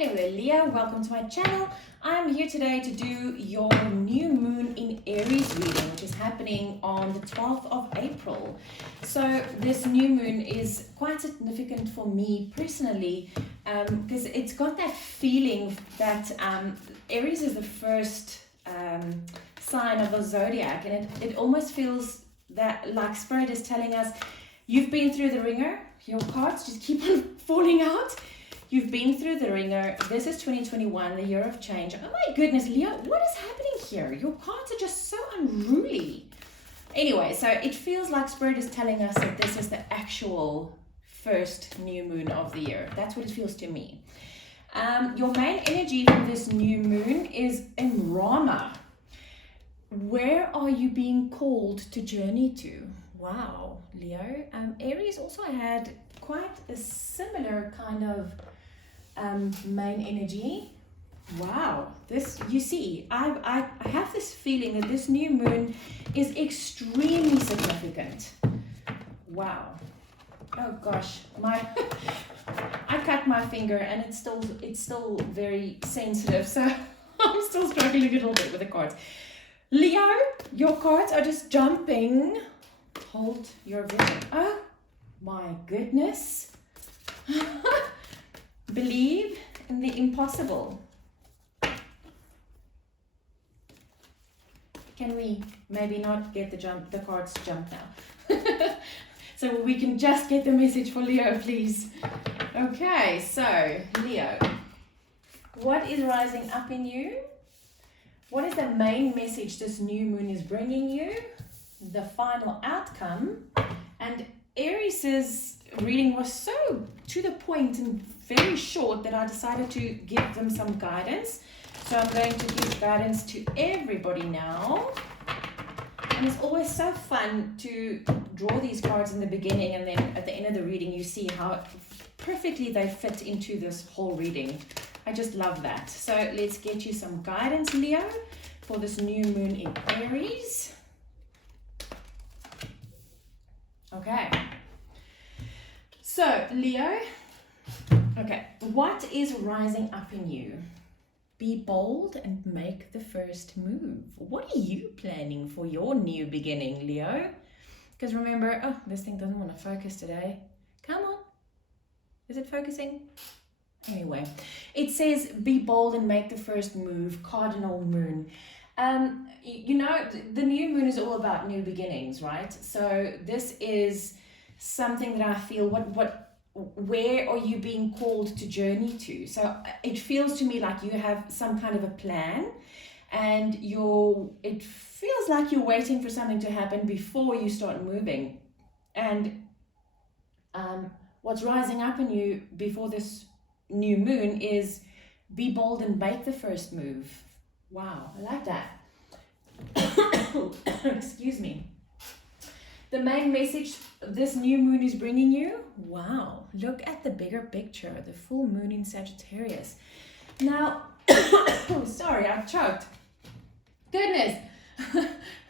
Hello Leo, welcome to my channel. I'm here today to do your new moon in Aries reading, which is happening on the 12th of April. So this new moon is quite significant for me personally because it's got that feeling that Aries is the first sign of the zodiac, and it almost feels that like Spirit is telling us, you've been through the ringer, your cards just keep on falling out. You've been through the ringer. This is 2021, the year of change. Oh my goodness, Leo, what is happening here? Your cards are just so unruly. Anyway, so it feels like Spirit is telling us that this is the actual first new moon of the year. That's what it feels to me. Your main energy for this new moon is in Rama. Where are you being called to journey to? Wow, Leo. Aries also had quite a similar kind of main energy. Wow, this, you see, I have this feeling that this new moon is extremely significant. Wow. Oh gosh, I cut my finger and it's still very sensitive, so I'm still struggling a little bit with the cards. Leo, your cards are just jumping. Hold your vision. Oh my goodness. Believe in the impossible. Can we maybe not get the cards jump now? So we can just get the message for Leo, please. Okay, so Leo, what is rising up in you? What is the main message this new moon is bringing you? The final outcome. And Aries' reading was so to the point and very short that I decided to give them some guidance. So I'm going to give guidance to everybody now. And it's always so fun to draw these cards in the beginning, and then at the end of the reading you see how perfectly they fit into this whole reading. I just love that. So let's get you some guidance, Leo, for this new moon in Aries. Okay. So, Leo, okay, what is rising up in you? Be bold and make the first move. What are you planning for your new beginning, Leo? Because remember, oh, this thing doesn't want to focus today. Come on. Is it focusing? Anyway, it says be bold and make the first move, cardinal moon. You know, the new moon is all about new beginnings, right? So this is something that I feel, where are you being called to journey to? So it feels to me like you have some kind of a plan, and it feels like you're waiting for something to happen before you start moving. And what's rising up in you before this new moon is be bold and make the first move. Wow, I like that. Excuse me. The main message this new moon is bringing you, wow, look at the bigger picture, the full moon in Sagittarius. Now, sorry, I've choked. Goodness,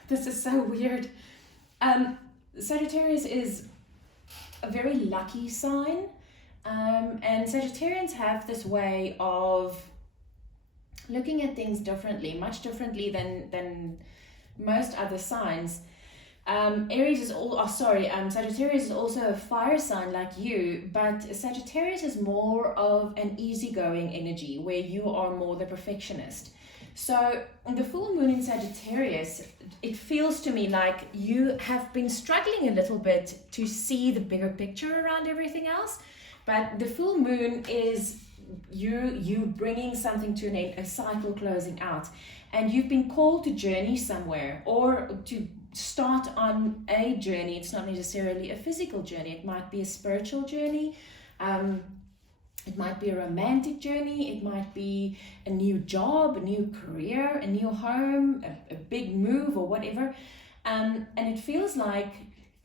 this is so weird. Sagittarius is a very lucky sign, and Sagittarians have this way of looking at things differently, much differently than most other signs. Aries is Sagittarius is also a fire sign like you, but Sagittarius is more of an easygoing energy where you are more the perfectionist. So the full moon in Sagittarius, it feels to me like you have been struggling a little bit to see the bigger picture around everything else, but the full moon is you bringing something to an end, a cycle closing out, and you've been called to journey somewhere or to start on a journey. It's not necessarily a physical journey. It might be a spiritual journey. It might be a romantic journey. It might be a new job, a new career, a new home, a big move or whatever. And it feels like,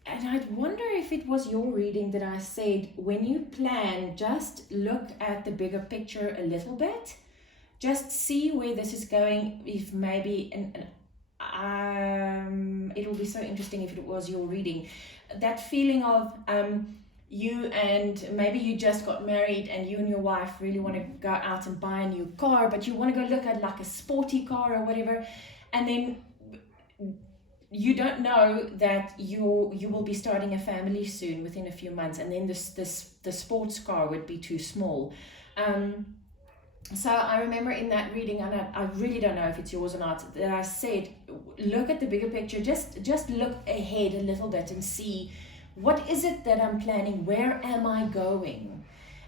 and I wonder if it was your reading that I said, when you plan, just look at the bigger picture a little bit. Just see where this is going. If maybe, it'll be so interesting if it was your reading. That feeling of maybe you just got married and you and your wife really want to go out and buy a new car, but you want to go look at like a sporty car or whatever, and then you don't know that you will be starting a family soon within a few months, and then the sports car would be too small. So I remember in that reading, and I really don't know if it's yours or not, that I said, look at the bigger picture, just look ahead a little bit and see, what is it that I'm planning? Where am I going?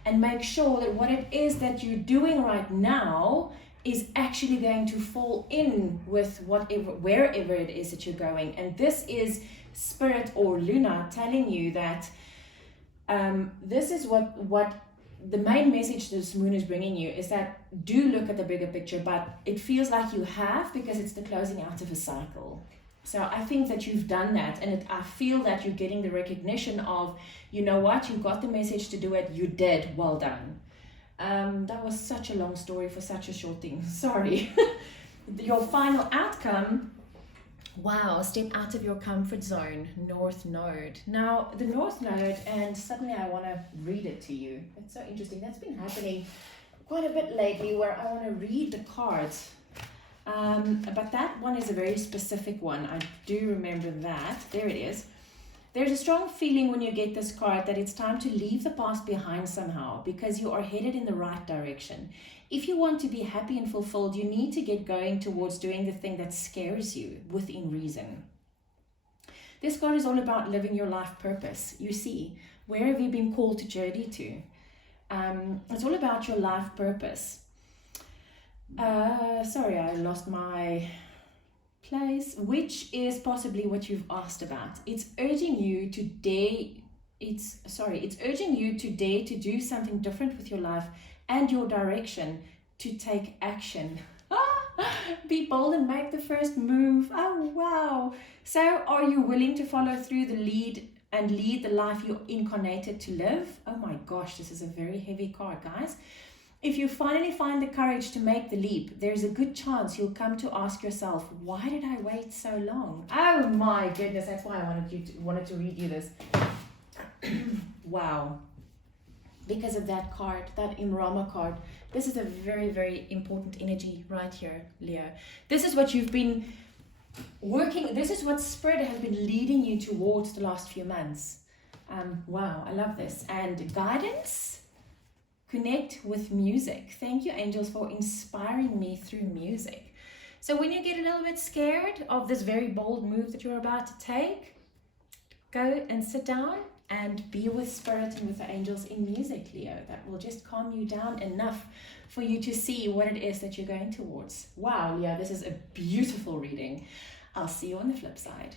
And make sure that what it is that you're doing right now is actually going to fall in with wherever it is that you're going. And this is Spirit or Luna telling you that this is what the main message this moon is bringing you is, that do look at the bigger picture, but it feels like you have, because it's the closing out of a cycle. So I think that you've done that, and I feel that you're getting the recognition of, you know what, you got the message to do it, you did, well done. That was such a long story for such a short thing, sorry. Your final outcome, wow, step out of your comfort zone, North Node. Now, the North Node, and suddenly I want to read it to you. It's so interesting. That's been happening quite a bit lately, where I want to read the cards. But that one is a very specific one. I do remember that. There it is. There's a strong feeling when you get this card that it's time to leave the past behind somehow, because you are headed in the right direction. If you want to be happy and fulfilled, you need to get going towards doing the thing that scares you within reason. This card is all about living your life purpose. You see, where have you been called to journey to? It's all about your life purpose. Sorry, I lost my place, which is possibly what you've asked about. It's urging you to dare to do something different with your life and your direction, to take action. Be bold and make the first move. Oh wow. So are you willing to follow through the lead and lead the life you're incarnated to live? Oh my gosh, this is a very heavy card, guys. If you finally find the courage to make the leap, there's a good chance you'll come to ask yourself, why did I wait so long? Oh my goodness, that's why I wanted to read you this. Wow. Because of that card, that Imrama card. This is a very, very important energy right here, Leo. This is what you've been working, this is what Spirit has been leading you towards the last few months. Wow, I love this. And guidance, connect with music. Thank you, angels, for inspiring me through music. So when you get a little bit scared of this very bold move that you're about to take, go and sit down and be with Spirit and with the angels in music, Leo. That will just calm you down enough for you to see what it is that you're going towards. Wow, Leo, this is a beautiful reading. I'll see you on the flip side.